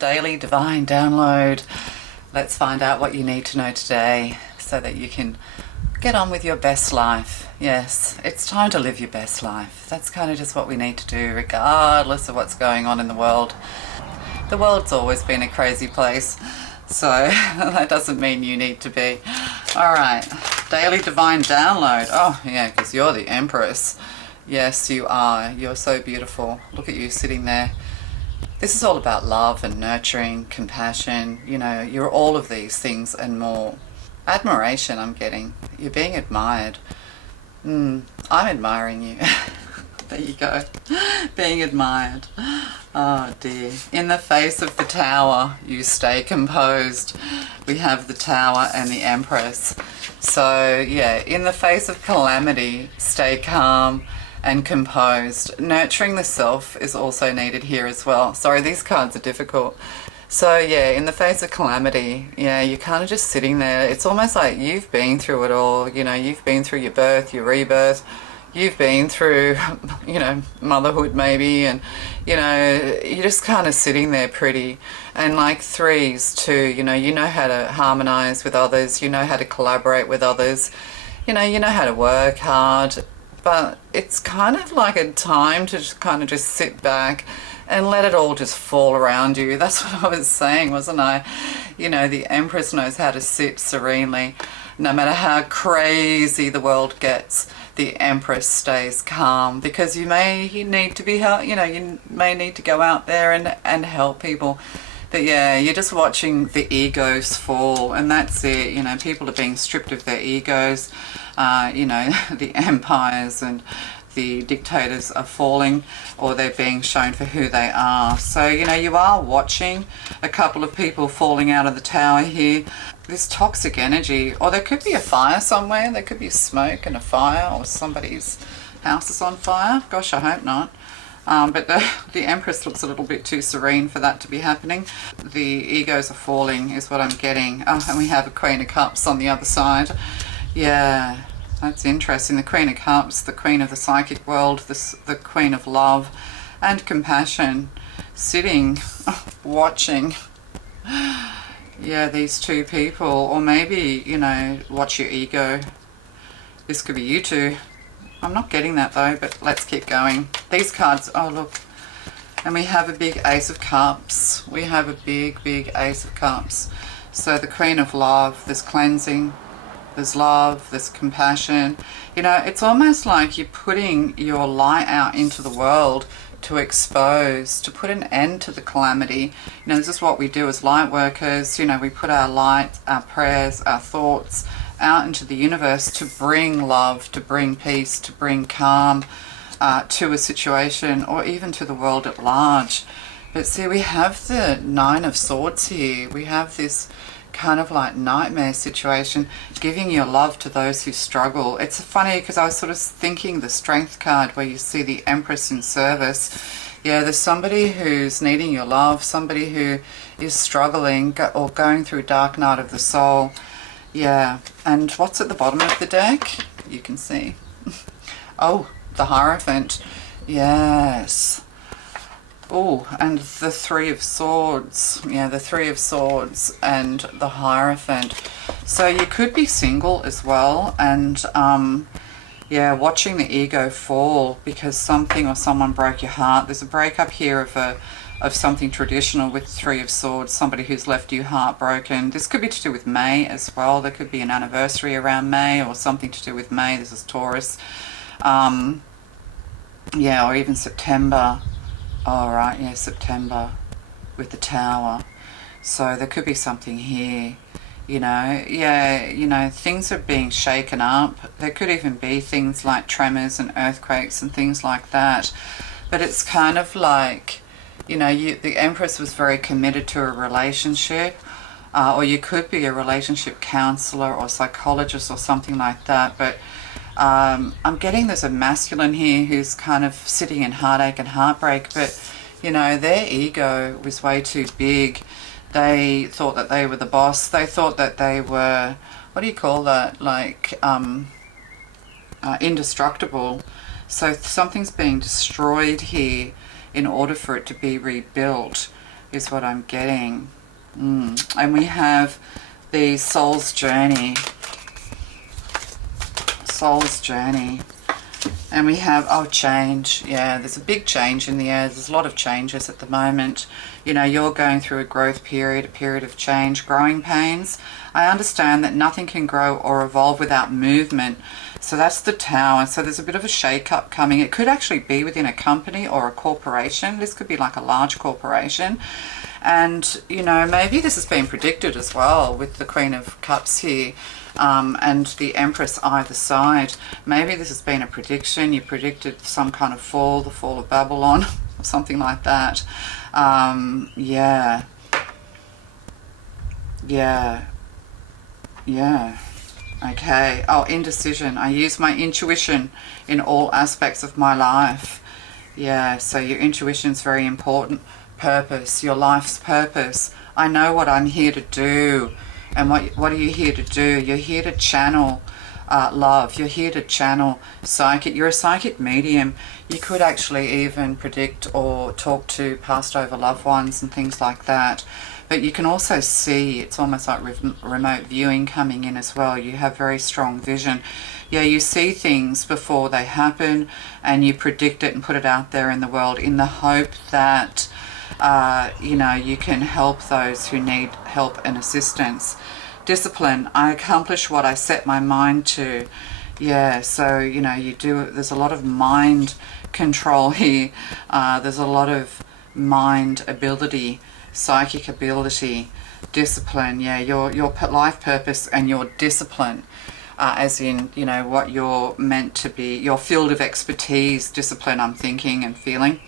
daily divine download. Let's find out what you need to know today so that you can get on with your best life. Yes, it's time to live your best life. That's kind of just what we need to do, regardless of what's going on in the world. The world's always been a crazy place, so that doesn't mean you need to be. All right, daily divine download. Oh yeah, because you're the Empress. Yes, you are. You're so beautiful. Look at you sitting there. This is all about love and nurturing, compassion. You know, you're all of these things and more. Admiration, I'm getting. You're being admired. I'm admiring you. There you go. Being admired. Oh dear. In the face of the Tower, you stay composed. We have the Tower and the Empress. So yeah, in the face of calamity, stay calm and composed. Nurturing the self is also needed here as well. Sorry, these cards are difficult. So yeah, in the face of calamity, yeah, you're kind of just sitting there. It's almost like you've been through it all. You know, you've been through your birth, your rebirth. You've been through, you know, motherhood maybe, and, you know, you're just kind of sitting there pretty. And like threes too, you know how to harmonize with others, you know how to collaborate with others, you know how to work hard. But it's kind of like a time to just kind of just sit back and let it all just fall around you. That's what I was saying, wasn't I? You know, the Empress knows how to sit serenely. No matter how crazy the world gets, the Empress stays calm, because you need to be help. You know, you may need to go out there and help people. But yeah, you're just watching the egos fall, and that's it. You know, people are being stripped of their egos. You know, the empires and the dictators are falling, or they're being shown for who they are. So, you know, you are watching a couple of people falling out of the Tower here. This toxic energy, or there could be a fire somewhere. There could be smoke and a fire, or somebody's house is on fire. Gosh, I hope not. But the Empress looks a little bit too serene for that to be happening. The egos are falling is what I'm getting. And we have a Queen of Cups on the other side. Yeah, that's interesting. The Queen of Cups, the Queen of the psychic world, the Queen of love and compassion, sitting, watching. Yeah, these two people. Or maybe, you know, watch your ego. This could be you two. I'm not getting that though, but let's keep going. These cards, oh look. And we have a big Ace of Cups. We have a big, big Ace of Cups. So the Queen of Love, there's cleansing, there's love, there's compassion. You know, it's almost like you're putting your light out into the world to expose, to put an end to the calamity. You know, this is what we do as light workers. You know, we put our light, our prayers, our thoughts out into the universe to bring love, to bring peace, to bring calm to a situation, or even to the world at large. But see, we have the Nine of Swords here. We have this kind of like nightmare situation, giving your love to those who struggle. It's funny because I was sort of thinking the Strength card where you see the Empress in service. Yeah, there's somebody who's needing your love, somebody who is struggling or going through dark night of the soul. Yeah, and what's at the bottom of the deck? You can see. Oh, the Hierophant. Yes. Oh, and the Three of Swords. Yeah, the Three of Swords and the Hierophant. So you could be single as well, and yeah, watching the ego fall because something or someone broke your heart. There's a breakup here of something traditional with Three of Swords, somebody who's left you heartbroken. This could be to do with May as well. There could be an anniversary around May or something to do with May. This is Taurus. Yeah, or even September. All right, yeah, September with the Tower. So there could be something here, you know. Yeah, you know, things are being shaken up. There could even be things like tremors and earthquakes and things like that. But it's kind of like, you know, the Empress was very committed to a relationship, or you could be a relationship counselor or psychologist or something like that. But I'm getting there's a masculine here who's kind of sitting in heartache and heartbreak, but, you know, their ego was way too big. They thought that they were the boss. They thought that they were, what do you call that, like indestructible. So something's being destroyed here in order for it to be rebuilt. is what I'm getting. And we have the soul's journey. Soul's journey. And we have, oh, change. Yeah, there's a big change in the air. There's a lot of changes at the moment. You know, you're going through a growth period, a period of change, growing pains. I understand that nothing can grow or evolve without movement. So that's the Tower. So there's a bit of a shake-up coming. It could actually be within a company or a corporation. This could be like a large corporation. And, you know, maybe this has been predicted as well with the Queen of Cups here. And the Empress either side. Maybe this has been a prediction. You predicted some kind of fall, the fall of Babylon, or something like that. Yeah. Okay. Oh, indecision. I use my intuition in all aspects of my life. Yeah, so your intuition's very important. Purpose, your life's purpose. I know what I'm here to do. And what are you here to do? You're here to channel love. You're here to channel psychic. You're a psychic medium. You could actually even predict or talk to passed over loved ones and things like that. But you can also see, it's almost like remote viewing coming in as well. You have very strong vision. Yeah, you see things before they happen and you predict it and put it out there in the world in the hope that you know, you can help those who need help and assistance. Discipline. I accomplish what I set my mind to. Yeah, so, you know, you do, there's a lot of mind control here. There's a lot of mind ability, psychic ability, discipline. Yeah, your life purpose and your discipline. As in, you know, what you're meant to be, your field of expertise, discipline, I'm thinking and feeling.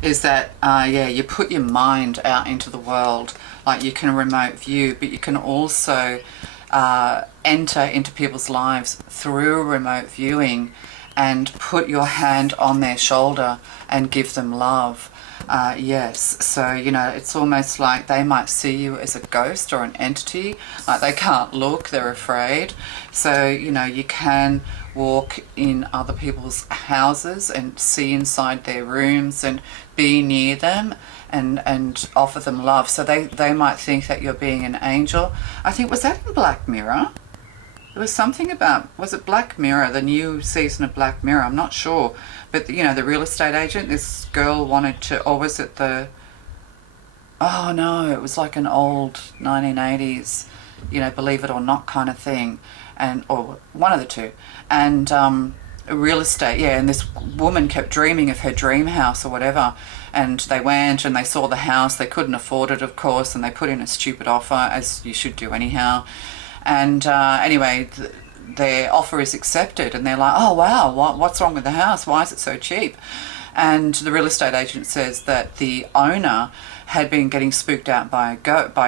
Is that, yeah, you put your mind out into the world, like you can remote view, but you can also enter into people's lives through remote viewing and put your hand on their shoulder and give them love. Yes, so, you know, it's almost like they might see you as a ghost or an entity, like they can't look, they're afraid. So, you know, you can walk in other people's houses and see inside their rooms and be near them and offer them love. So they might think that you're being an angel. I think, was that in Black Mirror? There was something about, was it Black Mirror, the new season of Black Mirror? I'm not sure. But, you know, the real estate agent, this girl wanted to, or was it the, oh no, it was like an old 1980s, you know, Believe It or Not kind of thing. And, or one of the two. And real estate, yeah, and this woman kept dreaming of her dream house or whatever. And they went and they saw the house. They couldn't afford it, of course, and they put in a stupid offer, as you should do anyhow. And anyway, their offer is accepted, and they're like, oh wow, what's wrong with the house? Why is it so cheap? And the real estate agent says that the owner had been getting spooked out by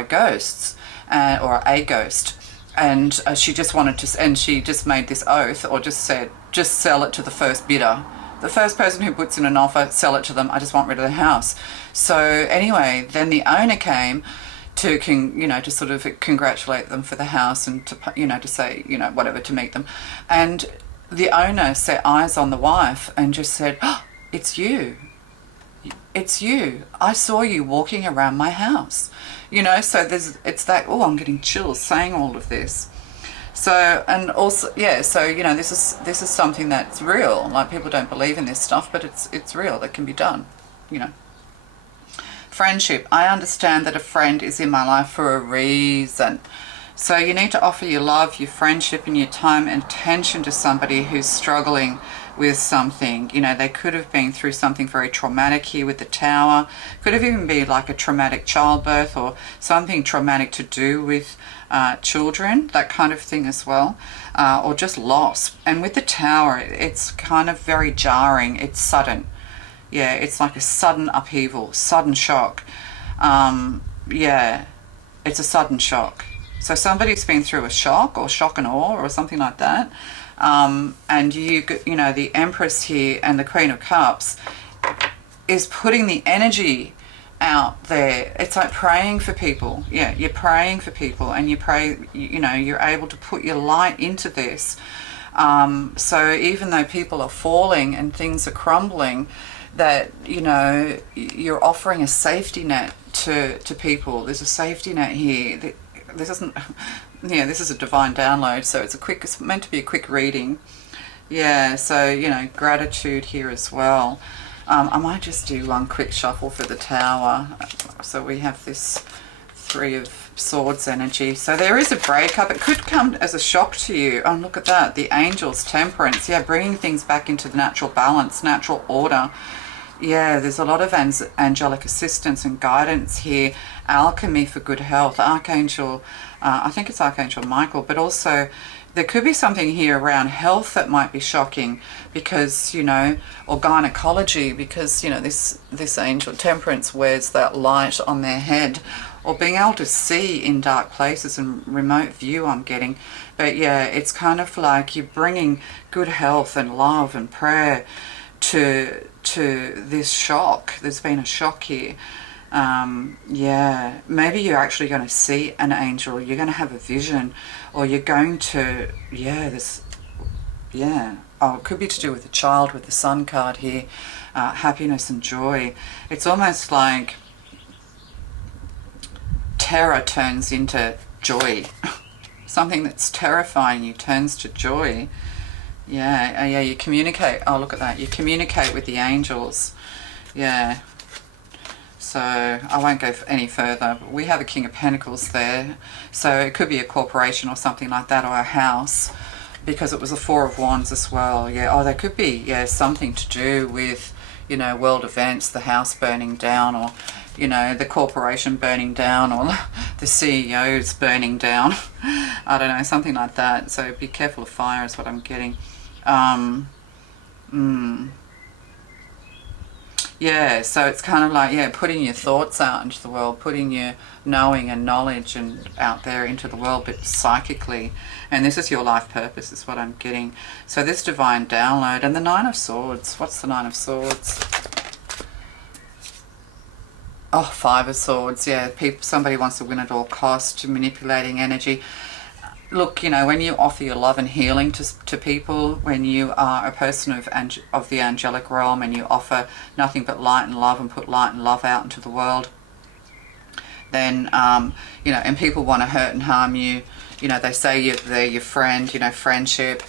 ghosts, or a ghost. And she just wanted to, and she just made this oath, or just said, just sell it to the first bidder. The first person who puts in an offer, sell it to them. I just want rid of the house. So anyway, then the owner came to, you know, to sort of congratulate them for the house and to, you know, to say, you know, whatever, to meet them. And the owner set eyes on the wife and just said, oh, it's you. It's you. I saw you walking around my house. You know, so it's that, oh, I'm getting chills saying all of this. So, and also, yeah, so, you know, this is something that's real. Like, people don't believe in this stuff, but it's real. That can be done, you know. Friendship. I understand that a friend is in my life for a reason. So you need to offer your love, your friendship, and your time and attention to somebody who's struggling with something. You know, they could have been through something very traumatic here with the Tower. Could have even been like a traumatic childbirth or something traumatic to do with children, that kind of thing as well, or just loss. And with the Tower, it's kind of very jarring. It's sudden. Yeah, it's like a sudden upheaval, sudden shock. Yeah, it's a sudden shock. So somebody's been through a shock or shock and awe or something like that. And you know, the Empress here and the Queen of Cups is putting the energy out there. It's like praying for people. Yeah, you're praying for people, and you pray, you know, you're able to put your light into this. So even though people are falling and things are crumbling, that, you know, you're offering a safety net to people. There's a safety net here. This isn't, yeah, this is a divine download, so it's meant to be a quick reading. Yeah, so, you know, gratitude here as well. I might just do one quick shuffle for the Tower. So we have this Three of Swords energy. So there is a breakup. It could come as a shock to you. Oh, look at that. The Angels, Temperance. Yeah, bringing things back into the natural balance, natural order. Yeah, there's a lot of angelic assistance and guidance here. Alchemy for good health. Archangel, I think it's Archangel Michael, but also there could be something here around health that might be shocking because, you know, or gynecology, because, you know, this angel Temperance wears that light on their head, or being able to see in dark places and remote view I'm getting. But yeah, it's kind of like you're bringing good health and love and prayer to this shock. There's been a shock here. Yeah, maybe you're actually going to see an angel, you're going to have a vision, or you're going to, oh, it could be to do with a child with the Sun card here, happiness and joy. It's almost like terror turns into joy. Something that's terrifying you turns to joy. Yeah, yeah, you communicate. Oh, look at that. You communicate with the angels. Yeah. So I won't go any further. But we have a King of Pentacles there. So it could be a corporation or something like that, or a house, because it was a Four of Wands as well. Yeah. Oh, there could be, yeah, something to do with, you know, world events, the house burning down, or, you know, the corporation burning down, or the CEO's burning down. I don't know, something like that. So be careful of fire is what I'm getting. Yeah, so it's kind of like, yeah, putting your thoughts out into the world, putting your knowing and knowledge and out there into the world, but psychically. And this is your life purpose, is what I'm getting. So this divine download. And the Nine of Swords. What's the Nine of Swords? Oh, Five of Swords. Yeah, somebody wants to win at all costs, manipulating energy. Look, you know, when you offer your love and healing to people, when you are a person of the angelic realm and you offer nothing but light and love and put light and love out into the world, then, you know, and people want to hurt and harm you, you know, they say they're your friend, you know, friendship,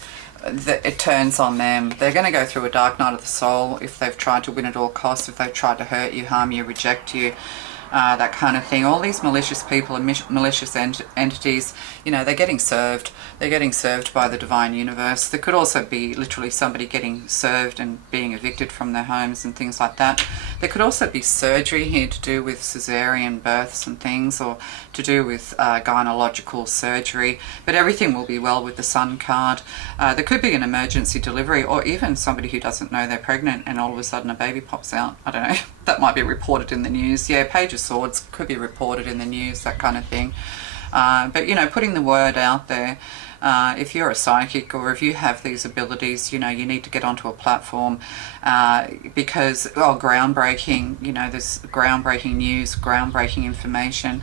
it turns on them. They're going to go through a dark night of the soul if they've tried to win at all costs, if they've tried to hurt you, harm you, reject you. That kind of thing. All these malicious people and malicious entities, you know, they're getting served. They're getting served by the divine universe. There could also be literally somebody getting served and being evicted from their homes and things like that. There could also be surgery here to do with cesarean births and things, or to do with gynecological surgery. But everything will be well with the Sun card. There could be an emergency delivery, or even somebody who doesn't know they're pregnant and all of a sudden a baby pops out. I don't know. That might be reported in the news. Yeah, Page of Swords could be reported in the news, that kind of thing. But, you know, putting the word out there. If you're a psychic, or if you have these abilities, you know, you need to get onto a platform because, groundbreaking, you know, there's groundbreaking news, groundbreaking information,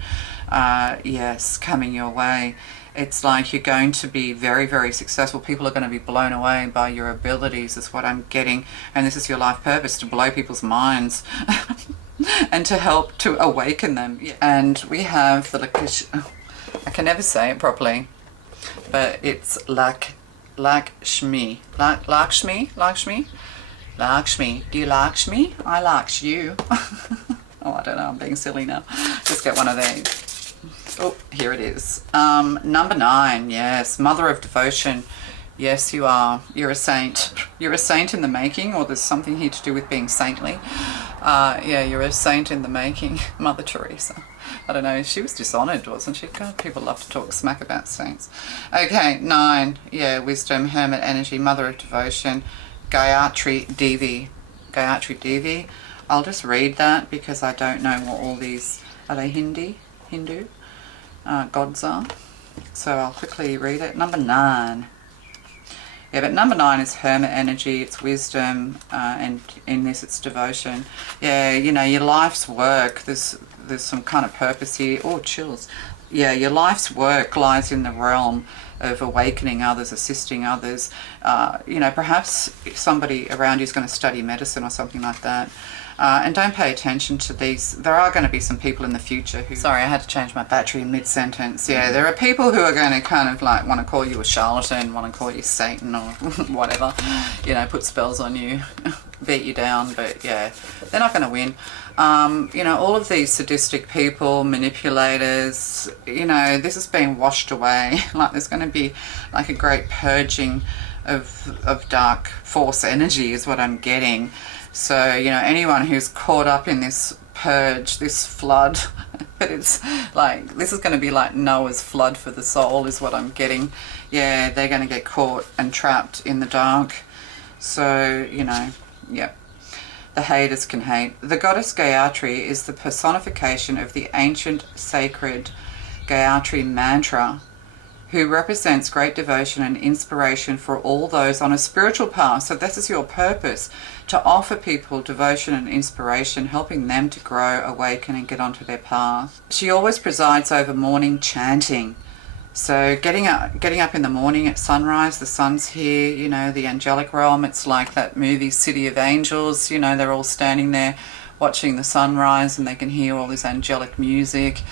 yes, coming your way. It's like you're going to be very, very successful. People are going to be blown away by your abilities, is what I'm getting. And this is your life purpose, to blow people's minds and to help to awaken them. Yeah. And we have the I can never say it properly, but it's Lakshmi. Lakshmi. Do you Lakshmi? I Laksh you. Oh, I don't know, I'm being silly now. Just get one of these. Oh, here it is. Number 9, yes, Mother of Devotion. Yes, you are. You're a saint. You're a saint in the making, or there's something here to do with being saintly. Yeah, you're a saint in the making. Mother Teresa. I don't know, she was dishonoured, wasn't she? God, people love to talk smack about saints. Okay, 9, yeah, Wisdom, Hermit energy, Mother of Devotion, Gayatri Devi. Gayatri Devi. I'll just read that because I don't know what all these, are they Hindu gods are. So I'll quickly read it. Number 9. Yeah, but number 9 is Hermit energy, it's wisdom, and in this it's devotion. Yeah, you know, your life's work, there's some kind of purpose here. Oh, chills. yeah, your life's work lies in the realm of awakening others, assisting others. You know, perhaps somebody around you is going to study medicine or something like that. And don't pay attention to these. There are going to be some people in the future who... Sorry, I had to change my battery mid-sentence. Yeah, there are people who are going to kind of like want to call you a charlatan, want to call you Satan or whatever. You know, put spells on you, beat you down. But yeah, they're not going to win. You know, all of these sadistic people, manipulators, you know, this is being washed away. Like there's going to be like a great purging of dark force energy is what I'm getting. So, you know, anyone who's caught up in this purge, this flood, but it's like, this is going to be like Noah's flood for the soul is what I'm getting. Yeah, they're going to get caught and trapped in the dark. So, you know, yep. The haters can hate. The goddess Gayatri is the personification of the ancient sacred Gayatri mantra, who represents great devotion and inspiration for all those on a spiritual path. So this is your purpose, to offer people devotion and inspiration, helping them to grow, awaken and get onto their path. She always presides over morning chanting. So getting up in the morning at sunrise, the sun's here, you know, the angelic realm. It's like that movie City of Angels, you know, they're all standing there watching the sunrise and they can hear all this angelic music.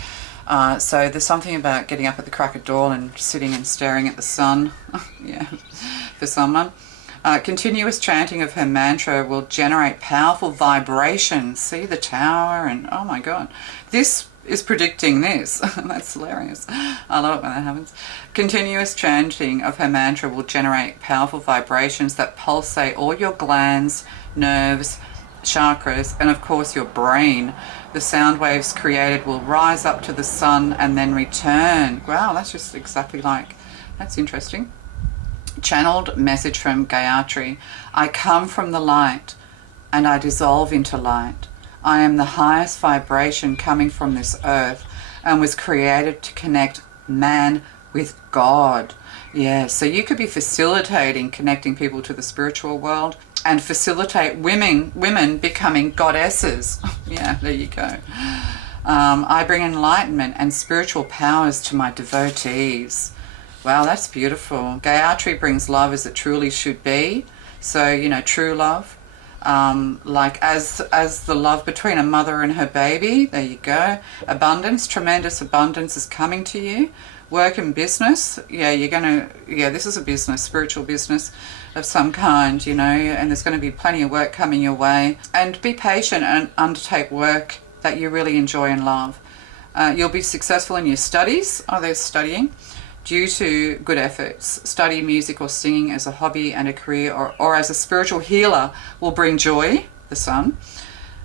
So there's something about getting up at the crack of dawn and sitting and staring at the sun, yeah, for someone. Continuous chanting of her mantra will generate powerful vibrations. See the tower and, oh my God, this is predicting this. That's hilarious. I love it when that happens. Continuous chanting of her mantra will generate powerful vibrations that pulsate all your glands, nerves, chakras, and of course your brain. The sound waves created will rise up to the sun and then return. Wow, that's just exactly like, that's interesting. Channeled message from Gayatri. I come from the light and I dissolve into light. I am the highest vibration coming from this earth and was created to connect man with God. Yeah, so you could be facilitating connecting people to the spiritual world and facilitate women becoming goddesses. Yeah, there you go. I bring enlightenment and spiritual powers to my devotees. Wow, that's beautiful. Gayatri brings love as it truly should be. So, you know, true love. Like as the love between a mother and her baby. There you go. Abundance, tremendous abundance is coming to you. Work and business. Yeah, this is a business, spiritual business of some kind, you know, and there's going to be plenty of work coming your way. And be patient and undertake work that you really enjoy and love. You'll be successful in your studies. Oh, there's studying. Due to good efforts. Study music or singing as a hobby and a career or as a spiritual healer will bring joy, the sun.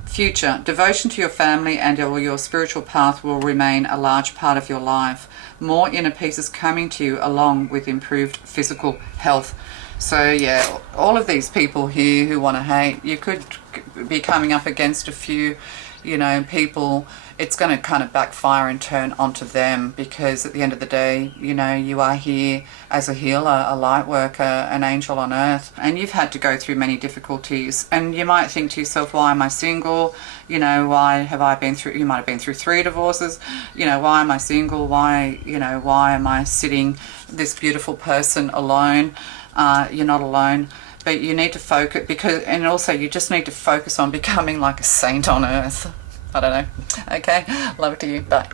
Future, devotion to your family and or your spiritual path will remain a large part of your life. More inner peace is coming to you along with improved physical health. So yeah, all of these people here who want to hate, you could be coming up against a few, you know, people. It's going to kind of backfire and turn onto them because at the end of the day, you know, you are here as a healer, a light worker, an angel on earth, and you've had to go through many difficulties. And you might think to yourself, why am I single? You know, why have I been through, you might have been through 3 divorces. You know, why am I single? Why, you know, why am I sitting this beautiful person alone? You're not alone. But you need to focus and also you just need to focus on becoming like a saint on earth. I don't know. Okay. Love it to you. Bye.